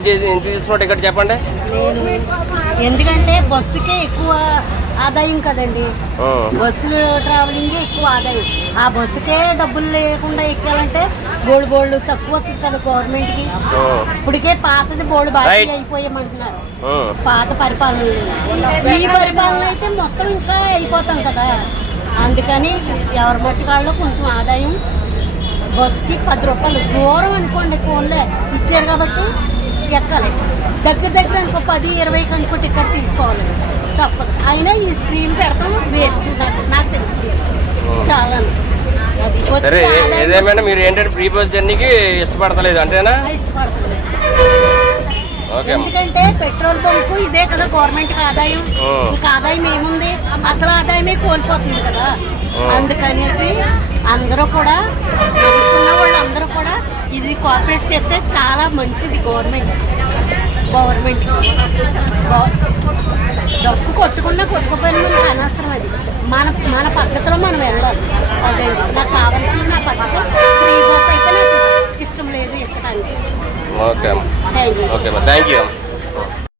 ఎంత తీసుకున్న టికెట్ చెప్పండి? ఎందుకంటే బస్సుకే ఎక్కువ ఆదాయం కదండి. బస్సు ట్రావెలింగ్ ఎక్కువ ఆదాయం. ఆ బస్సుకే డబ్బులు లేకుండా ఎక్కాలంటే బోల్డ్ బోల్డ్ తక్కువ కదా గవర్నమెంట్కి ఆ, ఇప్పటికే పాతది బోల్డ్ Right. అయిపోయామంటున్నారు. పాత పరిపాలన ఈ పరిపాలన అయితే మొత్తం ఇంకా అయిపోతాం కదా. అందుకని ఎవరి మట్టి కాళ్ళు కొంచెం ఆదాయం. బస్కి పది రూపాయలు. దూరం అనుకోండి ఫోన్లే. ఇచ్చారు కాబట్టి ఎక్కాలి. దగ్గర దగ్గర అనుకో పది ఇరవై అనుకో టికెట్ తీసుకోవాలి. తప్పదు. అయినా ఈ స్క్రీన్ పెడతాం వేస్ట్ నాకు నాకు తెలుస్తుంది చాలా. సరే ఏదేమైనా మీరు ఏంటంటే ప్రీ బస్ జర్నీకి ఇష్టపడతలేదు ఓకే. అమ్మ ఎందుకంటే పెట్రోల్ బంక్ ఇదే కదా గవర్నమెంట్ ఆదాయం. ఇంకా ఆదాయం ఏముంది? అసలు ఆదాయమే కోల్పోతుంది కదా. అందుకనేసి అందరూ కూడా నడుస్తున్న వాళ్ళు అందరూ కూడా ఇది కోఆపరేట్ చేస్తే చాలా మంచిది గవర్నమెంట్ గవర్నమెంట్ డబ్బు కొట్టుకున్నా కొట్టుకుపోయినా మనకి అనవసరం అది. మన మన పద్ధతిలో మనం వెళ్ళాలి. అదే నాకు కావాల్సిన నా పద్ధతి. ఫ్రీ బస్ అయితే నాకు ఇష్టం లేదు ఎక్కడానికి. ఓకే అమ్మ. Thank you okay thank you